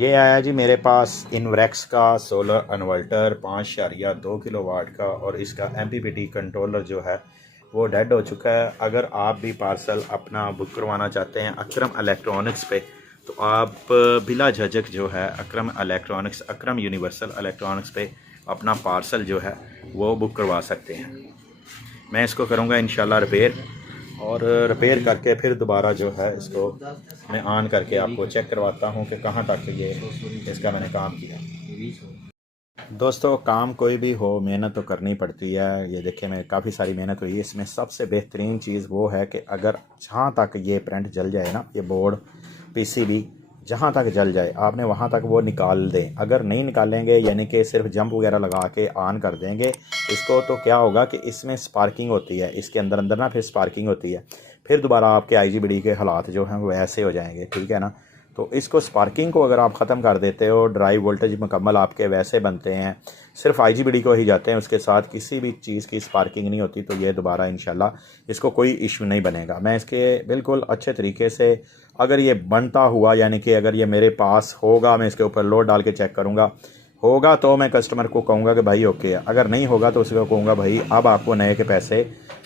ये आया जी मेरे पास इनवरेक्स का सोलर इन्वर्टर 5.2 किलोवाट का, और इसका एमपीपीटी कंट्रोलर जो है वो डेड हो चुका है। अगर आप भी पार्सल अपना बुक करवाना चाहते हैं अकरम इलेक्ट्रॉनिक्स पे, तो आप बिला झिझक जो है अकरम इलेक्ट्रॉनिक्स, अकरम यूनिवर्सल इलेक्ट्रॉनिक्स पे अपना पार्सल जो है वो बुक करवा सकते हैं। मैं इसको करूँगा इंशाल्लाह रिपेयर, और रिपेयर करके फिर दोबारा जो है इसको मैं ऑन करके आपको चेक करवाता हूँ कि कहाँ तक ये इसका मैंने काम किया। दोस्तों, काम कोई भी हो मेहनत तो करनी पड़ती है। ये देखिए मैं काफ़ी सारी मेहनत हुई है इसमें। सबसे बेहतरीन चीज़ वो है कि अगर जहाँ तक ये प्रिंट जल जाए ना, ये बोर्ड पीसीबी जहाँ तक जल जाए आपने वहाँ तक वो निकाल दें। अगर नहीं निकालेंगे यानी कि सिर्फ जंप वगैरह लगा के ऑन कर देंगे इसको, तो क्या होगा कि इसमें स्पार्किंग होती है, इसके अंदर अंदर ना फिर स्पार्किंग होती है, फिर दोबारा आपके आईजीबीडी के हालात जो हैं वो ऐसे हो जाएंगे, ठीक है ना। तो इसको स्पार्किंग को अगर आप ख़त्म कर देते हो, ड्राइव वोल्टेज मुकम्मल आपके वैसे बनते हैं, सिर्फ आईजीबीडी को ही जाते हैं, उसके साथ किसी भी चीज़ की स्पार्किंग नहीं होती, तो ये दोबारा इंशाल्लाह इसको कोई इशू नहीं बनेगा। मैं इसके बिल्कुल अच्छे तरीके से, अगर ये बनता हुआ यानी कि अगर ये मेरे पास होगा, मैं इसके ऊपर लोड डाल के चेक करूँगा, होगा तो मैं कस्टमर को कहूँगा कि भाई ओके, अगर नहीं होगा तो उसको कहूँगा भाई अब आपको नए के पैसे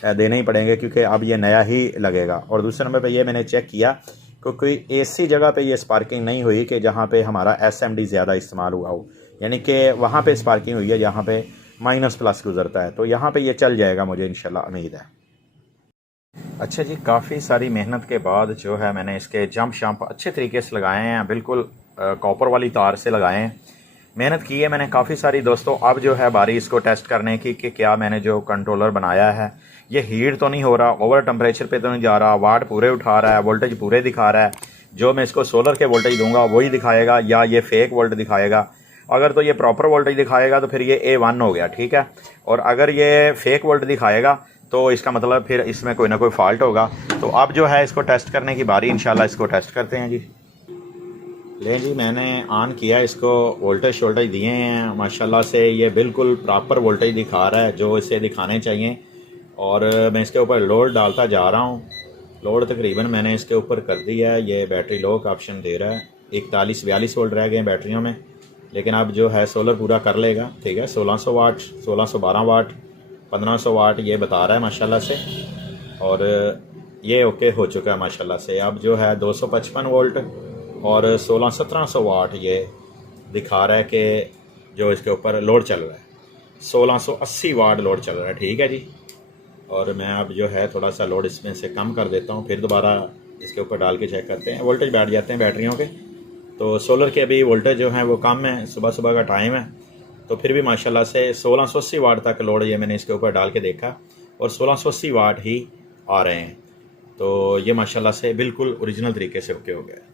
देने ही पड़ेंगे, क्योंकि अब ये नया ही लगेगा। और दूसरे नंबर पे ये मैंने चेक किया क्योंकि ऐसी जगह पे ये स्पार्किंग नहीं हुई कि जहाँ पे हमारा एसएमडी ज़्यादा इस्तेमाल हुआ हो, यानी कि वहाँ पे स्पार्किंग हुई है जहाँ पे माइनस प्लस गुजरता है, तो यहाँ पे ये चल जाएगा, मुझे इंशाल्लाह उम्मीद है। अच्छा जी, काफ़ी सारी मेहनत के बाद जो है मैंने इसके जंप शंप अच्छे तरीके से लगाए हैं, बिल्कुल कॉपर वाली तार से लगाए हैं। मेहनत की है मैंने काफ़ी सारी दोस्तों। अब जो है बारी इसको टेस्ट करने की कि क्या मैंने जो कंट्रोलर बनाया है ये हीट तो नहीं हो रहा, ओवर टेम्परेचर पे तो नहीं जा रहा, वाट पूरे उठा रहा है, वोल्टेज पूरे दिखा रहा है, जो मैं इसको सोलर के वोल्टेज दूंगा वही दिखाएगा, या ये फेक वोल्ट दिखाएगा। अगर तो ये प्रॉपर वोल्टेज दिखाएगा तो फिर ये A1 हो गया, ठीक है। और अगर ये फेक वोल्ट दिखाएगा तो इसका मतलब फिर इसमें कोई ना कोई फॉल्ट होगा। तो अब जो है इसको टेस्ट करने की बारी, इंशाल्लाह इसको टेस्ट करते हैं जी। ले जी, मैंने ऑन किया इसको, वोल्टेज शोल्टेज दिए हैं, माशाल्लाह से ये बिल्कुल प्रॉपर वोल्टेज दिखा रहा है जो इसे दिखाने चाहिए। और मैं इसके ऊपर लोड डालता जा रहा हूँ। लोड तकरीबन मैंने इसके ऊपर कर दिया है। ये बैटरी लो का ऑप्शन दे रहा है, 41-42 वोल्ट रह गए हैं बैटरियों में, लेकिन अब जो है सोलर पूरा कर लेगा, ठीक है। 1600 वाट, 1612 वाट, 1500 वाट ये बता रहा है माशाल्लाह से, और ये ओके हो चुका है माशाल्लाह से। अब जो है 255 वोल्ट और 1600-1700 वाट ये दिखा रहा है कि जो इसके ऊपर लोड चल रहा है, 1680 वाट लोड चल रहा है, ठीक है जी। और मैं अब जो है थोड़ा सा लोड इसमें से कम कर देता हूँ, फिर दोबारा इसके ऊपर डाल के चेक करते हैं। वोल्टेज बैठ जाते हैं बैटरियों के, तो सोलर के अभी वोल्टेज जो है वो कम है, सुबह सुबह का टाइम है, तो फिर भी माशाल्लाह से 1680 वाट तक लोड ये मैंने इसके ऊपर डाल के देखा और 1680 वाट ही आ रहे हैं। तो ये माशाल्लाह से बिल्कुल ओरिजिनल तरीके से ओके हो गया है।